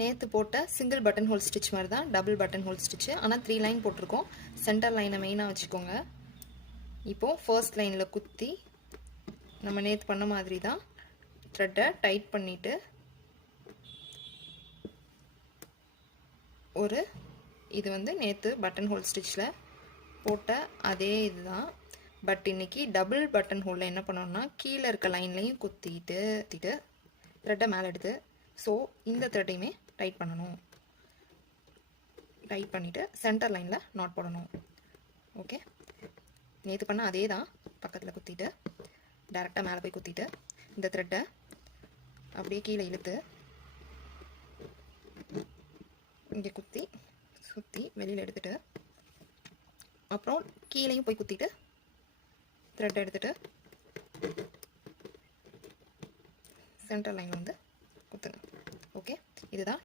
நேற்று போட்ட single button whole stitch மாதிரி தான் டபுள் பட்டன் ஹோல் ஸ்டிச்சு, ஆனால் 3 லைன் போட்டிருக்கோம். சென்டர் லைனை மெயினாக வச்சுக்கோங்க. இப்போது ஃபர்ஸ்ட் லைனில் குத்தி நம்ம நேற்று பண்ண மாதிரி தான் த்ரெட்டை டைட் பண்ணிவிட்டு இது வந்து நேற்று பட்டன் ஹோல் ஸ்டிச்சில் போட்ட அதே இதுதான். பட் இன்றைக்கி டபுள் பட்டன் ஹோலில் என்ன பண்ணோம்னா கீழே இருக்க லைன்லையும் குத்திட்டு த்ரெட்டை மேலே எடுத்து இந்த த்ரெட்டையுமே டைட் பண்ணணும். டைட் பண்ணிவிட்டு சென்டர் லைனில் நாட் போடணும். ஓகே, நேற்று பண்ண அதே தான். பக்கத்தில் குத்திட்டு டேரெக்டாக மேலே போய் குத்திட்டு இந்த த்ரெட்டை அப்படியே கீழே இழுத்து இங்கே குத்தி சுற்றி வெளியில் எடுத்துகிட்டு அப்புறம் கீழேயும் போய் குத்திட்டு த்ரெட்டை எடுத்துகிட்டு சென்டர் லைன் வந்து குத்துங்க. ஓகே, இதுதான்